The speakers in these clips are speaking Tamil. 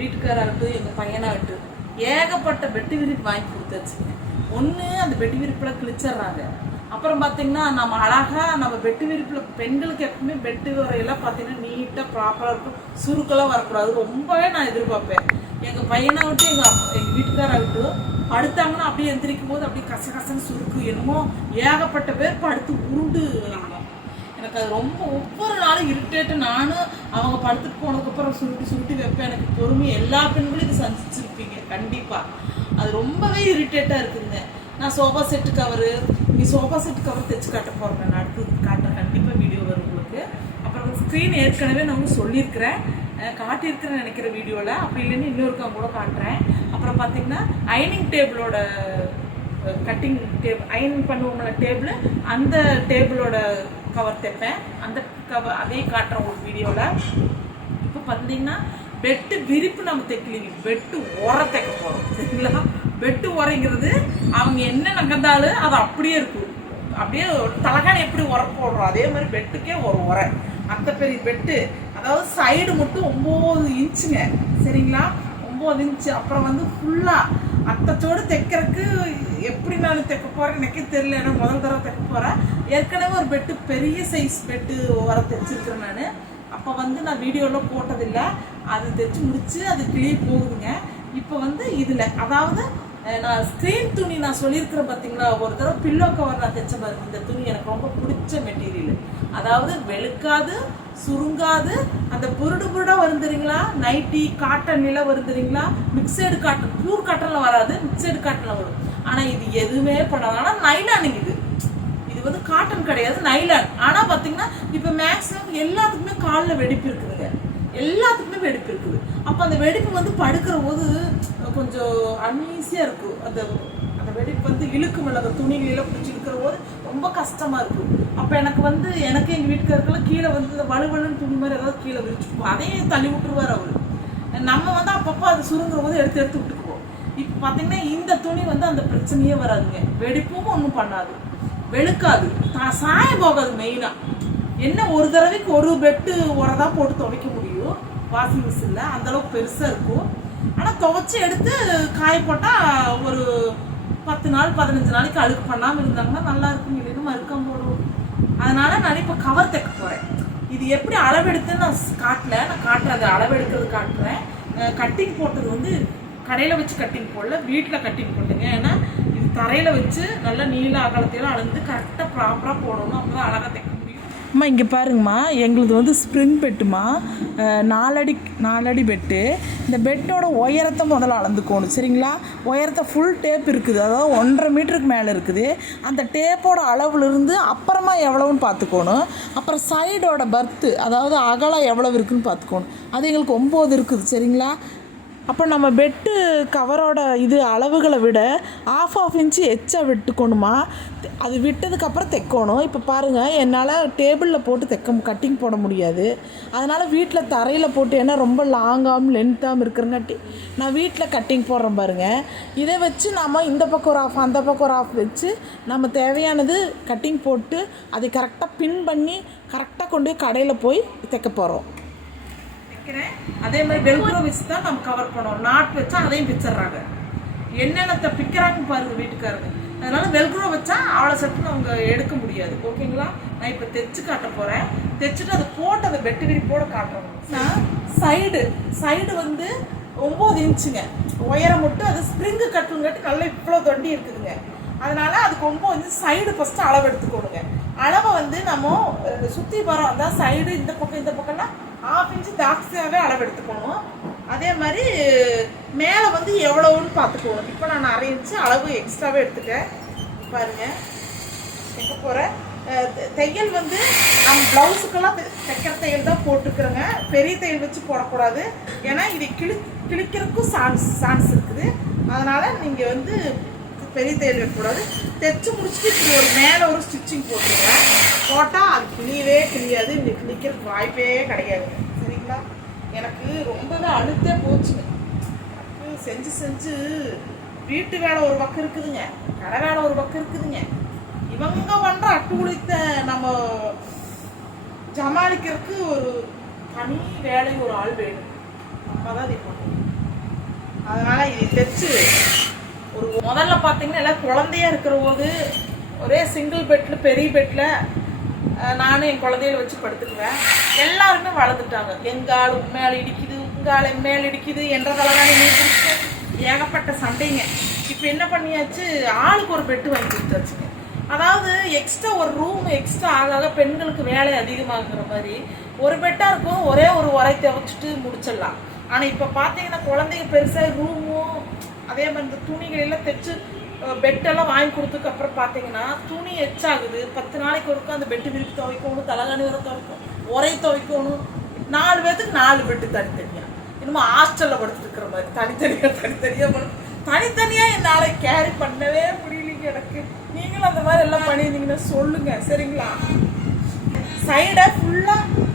வீட்டுக்காராகட்டும் எங்கள் பையனாகட்டும் ஏகப்பட்ட பெட்டு விரிப்பு வாங்கி கொடுத்தாச்சுங்க ஒன்று அந்த பெட்டு விரிப்பில் கிழிச்சிடுறாங்க. அப்புறம் பார்த்தீங்கன்னா நம்ம அழகாக நம்ம பெட்டு விரிப்பில் பெண்களுக்கு எப்பவுமே பெட்டு வரையெல்லாம் பார்த்தீங்கன்னா நீட்டாக ப்ராப்பராக இருக்கும். சுருக்கெல்லாம் வரக்கூடாது. ரொம்பவே நான் எதிர்பார்ப்பேன். எங்கள் பையனாகட்டும் எங்கள் அப்பா எங்கள் வீட்டுக்காராகட்டும் படுத்தாங்கன்னா அப்படியே எந்திரிக்கும் போது அப்படியே கச கசன்னு சுருக்கு என்னமோ ஏகப்பட்ட பேர் படுத்து உருண்டு. எனக்கு அது ரொம்ப ஒவ்வொரு நாளும் இரிட்டேட்டு நானும் அவங்க படுத்துட்டு போனதுக்கப்புறம் சுருட்டி சுருட்டி வைப்பேன். எனக்கு பொறுமை எல்லா பெண்களும் இது சந்திச்சிருப்பீங்க. கண்டிப்பாக அது ரொம்பவே இரிட்டேட்டாக இருக்குதுங்க நான் சோஃபா செட்டு கவரு நீ சோஃபா செட்டு கவர் தைச்சு காட்ட போகிறேன் நான் அடுத்து காட்டுறேன். கண்டிப்பாக வீடியோ வரும் உங்களுக்கு. அப்புறம் ஸ்க்ரீன் ஏற்கனவே நான் வந்து சொல்லியிருக்கிறேன். அஹ் காட்டியிருக்கிறேன்னு நினைக்கிற வீடியோவில் அப்படி இல்லைன்னு இன்னொருக்கா கூட காட்டுறேன். அப்புறம் பார்த்தீங்கன்னா ஐனிங் டேபிளோட கட்டிங் டேபிள் அயன் பண்ணுவோம்ல டேபிள் அந்த டேபிளோட கவர் தைப்பேன். அந்த கவர் அதையும் காட்டுறேன் ஒரு வீடியோவில் இப்போ பார்த்தீங்கன்னா பெட்டு விரிப்பு நம்ம தைக்கலீங்க. பெட்டு உர தைக்க போகிறோம் சரிங்களா? பெட்டு உரைங்கிறது அவங்க என்ன நகர்ந்தாலும் அது அப்படியே இருக்கும். அப்படியே ஒரு தலகாணி எப்படி உர போடுறோம் அதே மாதிரி பெட்டுக்கே ஒரு உரை. அந்த பெரிய பெட்டு அதாவது சைடு மட்டும் ஒம்பது இன்ச்சுங்க சரிங்களா? ஒம்பது இன்ச்சு அப்புறம் வந்து ஃபுல்லாக அத்தத்தோடு தைக்கிறதுக்கு எப்படி நான் தைக்க போகிறேன் எனக்கே தெரியல. ஏன்னா முதல் தடவை தைக்க போகிறேன் ஏற்கனவே ஒரு பெட்டு பெரிய சைஸ் பெட்டு வர தைச்சிருக்கிறேன் நான். அப்போ வந்து நான் வீடியோவில் போட்டதில்லை. அது தைச்சு முடிச்சு அது கிளியே போகுதுங்க. இப்போ வந்து இதில் அதாவது நான் ஸ்க்ரீன் துணி நான் சொல்லியிருக்கிறேன் பார்த்தீங்களா? ஒரு தடவை பில்லோ கவர் நான் தைச்ச பாருங்க இந்த துணி எனக்கு ரொம்ப பிடிச்ச மெட்டீரியல் அதாவது வெளுக்காது சுருங்காது அந்த புருடு புருடா வரும் தெரியுங்களா? நைட்டி காட்டன் நில வரும் தெரியுங்களா? மிக்சடு காட்டன் பியூர் காட்டனில் வராது மிக்சடு காட்டனில் வரும். ஆனால் இது எதுவுமே பண்ணாது. ஆனால் நைலானுங்க இது. இது வந்து காட்டன் கிடையாது நைலான் ஆனால் பார்த்தீங்கன்னா இப்போ மேக்ஸிமம் எல்லாத்துக்குமே காலில் வெடிப்பு இருக்குதுங்க. எல்லாத்துக்குமே வெடிப்பு இருக்குது. அப்போ அந்த வெடிப்பு வந்து படுக்கிற போது கொஞ்சம் அன்ஈஸியாக இருக்கும். அந்த அந்த வெடிப்பு வந்து இழுக்கும் இல்லை அந்த துணிகளில் பிடிச்சி இழுக்கிற போது ரொம்ப கஷ்டமாக இருக்கும். அப்போ எனக்கு வந்து எனக்கு எங்கள் வீட்டுக்காருக்கெல்லாம் கீழே வந்து இந்த வலுவலுன்னு துணி மாதிரி ஏதாவது கீழே விரிச்சுப்போம் அதையும் தள்ளி விட்டுருவார் அவர். நம்ம வந்து அப்பப்போ அது சுருங்குற போது எடுத்து எடுத்து விட்டுக்குவோம். இப்போ பார்த்தீங்கன்னா இந்த துணி வந்து அந்த பிரச்சனையே வராதுங்க. வெடிப்பும் ஒன்றும் பண்ணாது. வெளுக்காது. சாயம் போகாது மெயினாக என்ன ஒரு தடவைக்கு ஒரு பெட்டு உரதான் போட்டு துவைக்க முடியும். வாஷிங் மிஷினில் அந்தளவுக்கு பெருசாக இருக்கும். ஆனால் துவைச்சி எடுத்து காய போட்டால் ஒரு பத்து நாள் பதினஞ்சு நாளைக்கு அழுக்கு பண்ணாமல் இருந்தாங்கன்னா நல்லா இருக்கும். இல்லைன்னு மறுக்கம் போடுவோம் அதனால நான் இப்போ கவர் தைக்க போகிறேன் இது எப்படி அளவெடுத்து நான் காட்டல. நான் காட்டுறேன். அது அளவெடுக்கிறது காட்டுறேன். கட்டிங் போட்டது வந்து கடையில் வச்சு கட்டிங் போடல. வீட்டில் கட்டிங் போட்டுங்க. ஏன்னா இது தரையில் வச்சு நல்லா நீள அகலத்தையெல்லாம் அளந்து கரெக்டாக ப்ராப்பராக போடணும். அப்போ தான் அழகாக தைக்க அம்மா இங்கே பாருங்கம்மா. எங்களுது வந்து ஸ்ப்ரிங் பெட்டுமா நாலடி நாலடி பெட்டு. இந்த பெட்டோட உயரத்தை முதல்ல அளந்துக்கணும். சரிங்களா? உயரத்தை ஃபுல் டேப் இருக்குது. அதாவது ஒன்றரை மீட்டருக்கு மேலே இருக்குது. அந்த டேப்போட அளவுலேருந்து அப்புறமா எவ்வளோன்னு பார்த்துக்கணும். அப்புறம் சைடோட பர்த்து அதாவது அகலம் எவ்வளவு இருக்குதுன்னு பார்த்துக்கணும். அது எங்களுக்கு ஒம்பது இருக்குது. சரிங்களா? அப்போ நம்ம பெட்டு கவரோட இது அளவுகளை விட ஆஃப் ஆஃப் இன்ச்சு எச்சா விட்டுக்கணுமா? அது விட்டதுக்கப்புறம் தைக்கணும். இப்போ பாருங்கள் என்னால் டேபிளில் போட்டு தைக்க கட்டிங் போட முடியாது. அதனால் வீட்டில் தரையில் போட்டு ஏன்னா ரொம்ப லாங்காகவும் லென்த்தாகவும் இருக்கிறங்காட்டி நான் வீட்டில் கட்டிங் போடுறேன் பாருங்கள் இதை வச்சு நம்ம இந்த பக்கம் ஒரு ஆஃப் அந்த பக்கம் ஒரு ஆஃப் வச்சு நம்ம தேவையானது கட்டிங் போட்டு அதை கரெக்டாக பின் பண்ணி கரெக்டாக கொண்டு போய் கடையில் போய் தைக்க போகிறோம் வைக்கிறேன் அதே மாதிரி வெல்க்ரோ வச்சு தான் நம்ம கவர் பண்ணோம். நாட் வச்சா அதையும் பிச்சிடுறாங்க. என்னென்னத்தை பிக்கிறாங்கன்னு பாருங்க வீட்டுக்காரங்க. அதனால வெல்க்ரோ வச்சா அவ்வளோ சட்டுன்னு அவங்க எடுக்க முடியாது. ஓகேங்களா நான் இப்போ தைச்சு காட்ட போகிறேன் தைச்சிட்டு அதை போட்டு அதை வெட்டு விரிப்போட காட்டுறோம் சைடு சைடு வந்து ஒம்பது இன்ச்சுங்க. உயரம் மட்டும் அது ஸ்ப்ரிங்கு கட்டுங்கட்டு நல்லா இவ்வளோ தொண்டி இருக்குதுங்க. அதனால அதுக்கு ஒம்பது இன்ச்சு சைடு ஃபஸ்ட்டு அளவு எடுத்துக்கோணுங்க. அளவை வந்து நம்ம சுற்றி வரோம் அதான் சைடு இந்த பக்கம் இந்த பக்கம்லாம் ஹாஃப் இன்ச்சு ஜாஸ்தியாகவே அளவு எடுத்துக்கணும். அதே மாதிரி மேலே வந்து எவ்வளோன்னு பார்த்துக்கணும். இப்போ நான் அரை இன்ச்சு அளவு எக்ஸ்ட்ராவே எடுத்துட்டேன். பாருங்க. எங்கே போகிறேன் தையல் வந்து நம்ம ப்ளவுஸுக்கெல்லாம் தைக்கிற தையல் தான் போட்டுக்கிறோங்க. பெரிய தையல் வச்சு போடக்கூடாது. ஏன்னா இது கிளி கிழிக்கிறதுக்கும் சான்ஸ் சான்ஸ் இருக்குது. அதனால் நீங்கள் வந்து பெரிய தையல் வைக்கக்கூடாது தைச்சு முடிச்சுட்டு இப்படி ஒரு மேலே ஒரு ஸ்டிச்சிங் போட்டுருங்க. போட்டால் அது கிளியவே கிளியாது இந்த கிழிக்கிறதுக்கு வாய்ப்பே கிடையாது. சரிங்களா? எனக்கு ரொம்பவே அழுத்தே போச்சுங்க எனக்கு செஞ்சு செஞ்சு வீட்டு வேலை ஒரு பக்கம் இருக்குதுங்க. கடை வேலை ஒரு பக்கம் இருக்குதுங்க. இவங்க பண்ணுற அட்டுகுளித்த நம்ம சமாளிக்கிறதுக்கு ஒரு தனி வேலை ஒரு ஆள் வேணும். நம்ம தான் இது பண்ணணும் அதனால் இது தைச்சு முதல்ல பார்த்தீங்கன்னா எல்லாம் குழந்தையா இருக்கிற போது ஒரே சிங்கிள் பெட்டில் பெரிய பெட்டில் நானும் என் குழந்தையில வச்சு படுத்துக்குவேன். எல்லாருமே வளர்ந்துட்டாங்க. எங்கால் மேலே இடிக்குது உங்கால் எம்மையால் இடிக்குது என்ற தலைகாணி ஏகப்பட்ட சண்டைங்க. இப்போ என்ன பண்ணியாச்சு? ஆளுக்கு ஒரு பெட்டு வாங்கி கொடுத்தாச்சுங்க. அதாவது எக்ஸ்ட்ரா ஒரு ரூம் எக்ஸ்ட்ரா ஆக ஆக பெண்களுக்கு வேலை அதிகமாகுற மாதிரி ஒரு பெட்டாக இருக்கும் ஒரே ஒரு உரை துவைச்சிட்டு முடிச்சிடலாம். ஆனால் இப்போ பார்த்தீங்கன்னா குழந்தைங்க பெருசாக ரூமும் அதே மாதிரி இந்த துணிகள் எல்லாம் தைச்சு பெட்டெல்லாம் வாங்கி கொடுத்ததுக்கு அப்புறம் பார்த்தீங்கன்னா துணி எச்சாகுது. பத்து நாளைக்கு ஒருக்கா அந்த பெட்டு விரிப்பு துவைக்கணும் தலைகாணி வர துவைக்கணும் உரை துவைக்கணும் நாலு பேர்த்துக்கு நாலு பெட்டு தனித்தனியாக இன்னும் ஹாஸ்டலில் படுத்துருக்கிற மாதிரி தனித்தனியாக தனித்தனியாக படுத்து. தனித்தனியாக என்னால் கேரி பண்ணவே முடியலைங்க எனக்கு. நீங்களும் அந்த மாதிரி எல்லாம் பண்ணியிருந்தீங்கன்னா சொல்லுங்க சரிங்களா? சைடை ஃபுல்லாக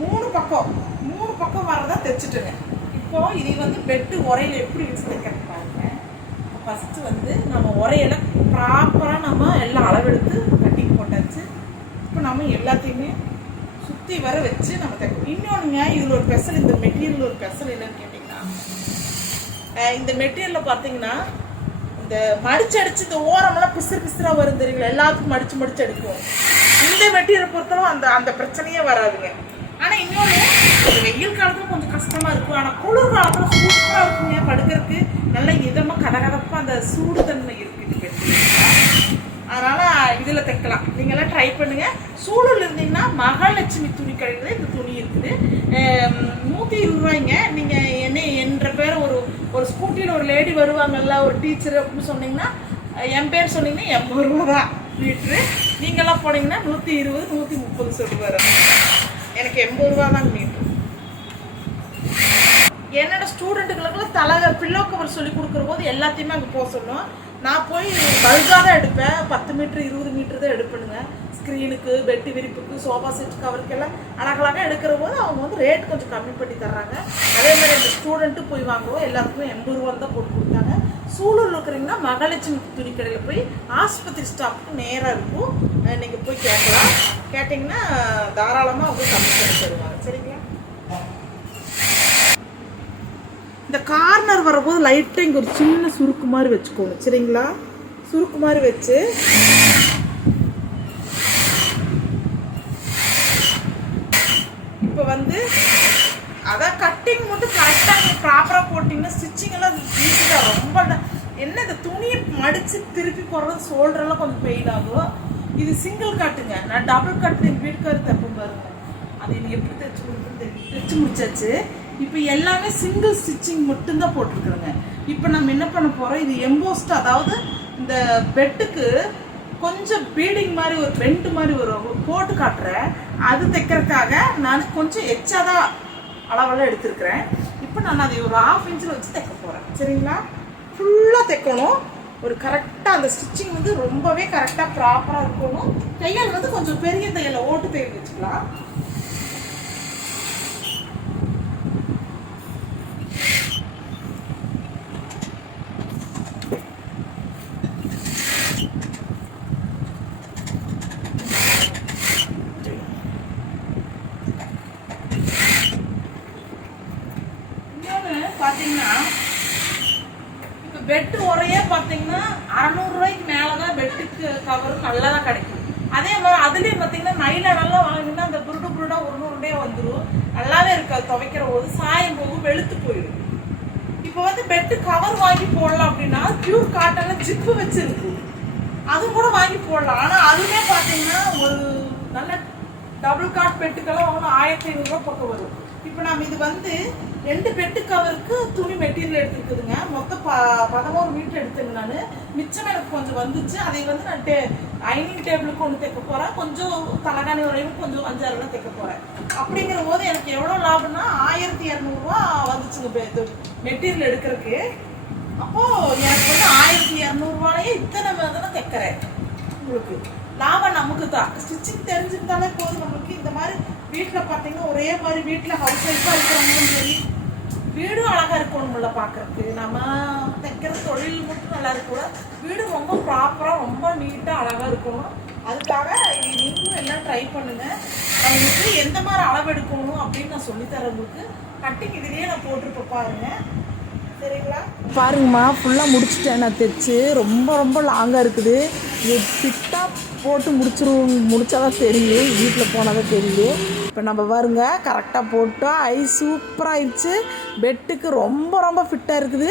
மூணு பக்கம் மூணு பக்கம் வரதான் தைச்சிட்டுங்க. இப்போ இது வந்து பெட்டு உரையில எப்படி வச்சு தைக்கிறது பாருங்க. ஃபஸ்ட்டு வந்து நம்ம உரையில ப்ராப்பராக நம்ம எல்லாம் அளவெடுத்து கட்டிங் போட்டாச்சு. இப்போ நம்ம எல்லாத்தையுமே சுற்றி வர வச்சு நம்ம தைக்கணும் இன்னொன்றுங்க இதில் ஒரு பெசல் இந்த மெட்டீரியல் ஒரு பெசல் என்னன்னு கேட்டிங்கன்னா இந்த மெட்டீரியலில் பார்த்தீங்கன்னா இந்த மடிச்சு அடிச்சு இந்த ஓரமெல்லாம் பிசுறு பிசுறாக வரும் தெரியுங்களா? எல்லாத்துக்கும் மடிச்சு மடிச்சு அடிக்கும். இந்த மெட்டீரியல் பொறுத்தளவு அந்த அந்த பிரச்சனையே வராதுங்க. ஆனால் இன்னொன்று வெயில் காலத்துல கொஞ்சம் கஷ்டமா இருக்கும். ஆனால் குளிர் காலத்துல சூப்பராக இருக்குங்க. படுக்கிறதுக்கு நல்ல இதமாக கதகதப்பாக அந்த சூடு தன்மை இருக்கு அதனால் இதில் அதனால இதுல தைக்கலாம். நீங்க எல்லாம் ட்ரை பண்ணுங்க. சூழல் இருந்தீங்கன்னா மகாலட்சுமி துணி கடையில் இந்த துணி இருக்குது. நூற்றி நூத்தி இருபது ரூபாய்ங்க. நீங்க என்ன என்ற பேர் ஒரு ஒரு ஸ்கூட்டியில் ஒரு லேடி வருவாங்கல்ல ஒரு டீச்சர் அப்படின்னு சொன்னீங்கன்னா என் பேர் சொன்னீங்கன்னா எண்பது ரூபா தான். மீட்ரு. நீங்கெல்லாம் போனீங்கன்னா நூற்றி இருபது நூற்றி முப்பது சொல்லுவார். எனக்கு எண்பது ரூபா தான் என்னோட ஸ்டூடெண்ட்டுகளுக்குலாம் தலை பில்லோ கவர் சொல்லி கொடுக்குற போது எல்லாத்தையுமே அங்கே போக சொல்லுவோம் நான் போய் பல்காக தான் எடுப்பேன். பத்து மீட்ரு இருபது மீட்ரு தான் எடுப்பேனுங்க. ஸ்க்ரீனுக்கு பெட்டு விரிப்புக்கு சோஃபா செட் கவருக்கெல்லாம் அழகழகாக எடுக்கிற போது அவங்க வந்து ரேட் கொஞ்சம் கம்மி பண்ணி தர்றாங்க. அதே மாதிரி அந்த ஸ்டூடெண்ட்டு போய் வாங்குவோம் எல்லாத்துக்குமே எண்பது ரூபா தான் போட்டு கொடுத்தாங்க. சூலூரில் இருக்கிறீங்கன்னா மகாலட்சுமி துணி கடையில் போய் ஆஸ்பத்திரி ஸ்டாஃப்க்கு நேராக இருக்கும். நீங்கள் போய் கேட்கலாம். கேட்டிங்கன்னா தாராளமாக அவங்க கம்மி பண்ணி தருவாங்க. சரிங்களா? இந்த கார்னர் வரும்போது லைட்டாக இங்கே ஒரு சின்ன சுருக்கு மாதிரி வச்சுக்கோங்க. சரிங்களா? சுருக்கு மாதிரி வச்சு. இப்போ வந்து அதான் கட்டிங் மட்டும் கரெக்டாக நீங்கள் ப்ராப்பராக போட்டிங்கன்னா ஸ்டிச்சிங் எல்லாம் ஈஸியாக ரொம்ப என்ன இந்த துணியை மடித்து திருப்பி போடுறது ஷோல்டரெல்லாம் கொஞ்சம் பெயின் ஆகும். இது சிங்கிள் கட்டுங்க நான் டபுள் கட்டு எங்கள் வீட்டுக்காரர் தப்பு பாருங்க. அது எனக்கு எப்படி தைச்சு கொடுக்குன்னு தெரியும் தைச்சு முடிச்சாச்சு. இப்போ எல்லாமே சிங்கிள் ஸ்டிச்சிங் மட்டும்தான் போட்டிருக்குறேங்க. இப்போ நம்ம என்ன பண்ண போகிறோம் இது எம்போஸ்ட் அதாவது இந்த பெட்டுக்கு கொஞ்சம் பீடிங் மாதிரி ஒரு பெண்ட் மாதிரி ஒரு போட்டு காட்டுறேன். அது தைக்கிறதுக்காக நான் கொஞ்சம் எச்சா தான் அளவெல்லாம் எடுத்திருக்கிறேன். இப்போ நான் அதை ஒரு ஆஃப் இன்ச்சில் வச்சு தைக்க போகிறேன் சரிங்களா? ஃபுல்லாக தைக்கணும். ஒரு கரெக்டாக அந்த ஸ்டிச்சிங் வந்து ரொம்பவே கரெக்டாக ப்ராப்பராக இருக்கணும். தையல் வந்து கொஞ்சம் பெரிய தையலை ஓட்டு தையல் வச்சுக்கலாம் இன்னொன்று பார்த்தீங்கன்னா இப்போ பெட்டு உரையே பார்த்தீங்கன்னா அறநூறுரூவாய்க்கு மேலே தான் கவரும் நல்லா தான் கிடைக்கும். அதே மாதிரி அதுலேயும் பார்த்தீங்கன்னா நைலானெல்லாம் வாங்கினா அந்த புருடு புருடா உருண்டே வந்துடும் நல்லாவே இருக்காது துவைக்கிற போது. சாயம் போகும் வெளுத்து போயிடும். இப்போ வந்து பெட்டு கவர் வாங்கி போடலாம் அப்படின்னா பியூர் காட்டனில் ஜிப்பு வச்சிருக்கு. அது கூட வாங்கி போடலாம். ஆனால் அதுவே பார்த்தீங்கன்னா ஒரு நல்ல டபுள் காட் பெட்டுக்கெல்லாம் வாங்கினா ஆயிரத்தி ஐநூறுரூவா பக்கம் வரும். இப்போ நம்ம இது வந்து ரெண்டு பெட்டு கவருக்கு துணி மெட்டீரியல் எடுத்துருக்குதுங்க. மொத்தம் ப பதினோரு மீட்டர் எடுத்தேங்க நான். மிச்சம் எனக்கு கொஞ்சம் வந்துச்சு. அதை வந்து நான் டே டைனிங் டேபிளுக்கு ஒன்று தைக்க போகிறேன் கொஞ்சம் தலகாணி வரையும் கொஞ்சம் அஞ்சாறு ரூபா தைக்க போகிறேன் அப்படிங்கிற போது எனக்கு எவ்வளோ லாபம்னா ஆயிரத்தி இரநூறுவா வந்துச்சுங்க இது மெட்டீரியல் எடுக்கிறதுக்கு. அப்போது எனக்கு வந்து ஆயிரத்தி இரநூறுவாலேயே இத்தனை தானே தைக்கிறேன். உங்களுக்கு. லாபம் நமக்கு தான். ஸ்டிச்சிங் தெரிஞ்சிருந்தாலே போதும் நம்மளுக்கு. இந்த மாதிரி வீட்டில் பார்த்தீங்கன்னா ஒரே மாதிரி வீட்டில் ஹவுஸ் ஒய்ஃபாக இருக்கிறவங்களும் சரி வீடும் அழகாக இருக்கணும்ல பார்க்கறதுக்கு. நம்ம தைக்கிற தொழில் மட்டும் நல்லா இருக்கக்கூட வீடு ரொம்ப ப்ராப்பராக ரொம்ப நீட்டாக அழகாக இருக்கணும். அதுக்காக நீங்களும் எல்லாம் ட்ரை பண்ணுங்க. அவங்களுக்கு எந்த மாதிரி அளவு எடுக்கணும் அப்படின்னு நான் சொல்லித்தரேன் உங்களுக்கு. கட்டிங் இதுலேயே நான் போட்டிருப்பேன் பாருங்க. சரிங்களா? பாருங்கம்மா ஃபுல்லாக முடிச்சிட்டேன். நான் தைச்சு. ரொம்ப ரொம்ப லாங்காக இருக்குது. இது போட்டு முடிச்சிருவோம் முடிச்சாதான் தெரியும் வீட்டில் போனால் தான் தெரியும் இப்போ நம்ம பாருங்க கரெக்டாக போட்டோம் ஐ சூப்பராகிடுச்சு பெட்டுக்கு ரொம்ப ரொம்ப ஃபிட்டாக இருக்குது.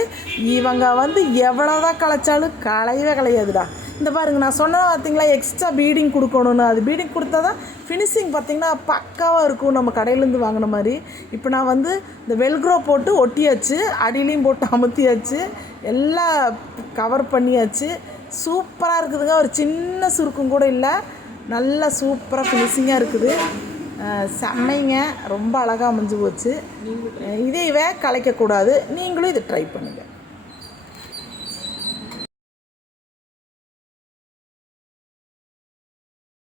இவங்க வந்து எவ்வளோ தான் களைச்சாலும் களையவே களையாதுடா. இந்த பாருங்க நான் சொன்னதை பார்த்தீங்களா எக்ஸ்ட்ரா பீடிங் கொடுக்கணும்னு. அது பீடிங் கொடுத்தா தான் ஃபினிஷிங் பார்த்தீங்கன்னா பக்காவாக இருக்கும் நம்ம கடையிலேருந்து வாங்கின மாதிரி. இப்போ நான் வந்து இந்த வெல்க்ரோ போட்டு ஒட்டியாச்சு அடியிலையும் போட்டு அமுத்தியாச்சு எல்லாம் கவர் பண்ணியாச்சு. சூப்பராக இருக்குதுங்க. ஒரு சின்ன சுருக்கம் கூட இல்லை. நல்லா சூப்பராக ஃபினிஷிங்காக இருக்குது. செம்மைங்க. ரொம்ப அழகாக அமைஞ்சு போச்சு. இதையவே கலைக்கக்கூடாது. நீங்களும் இதை ட்ரை பண்ணுங்கள்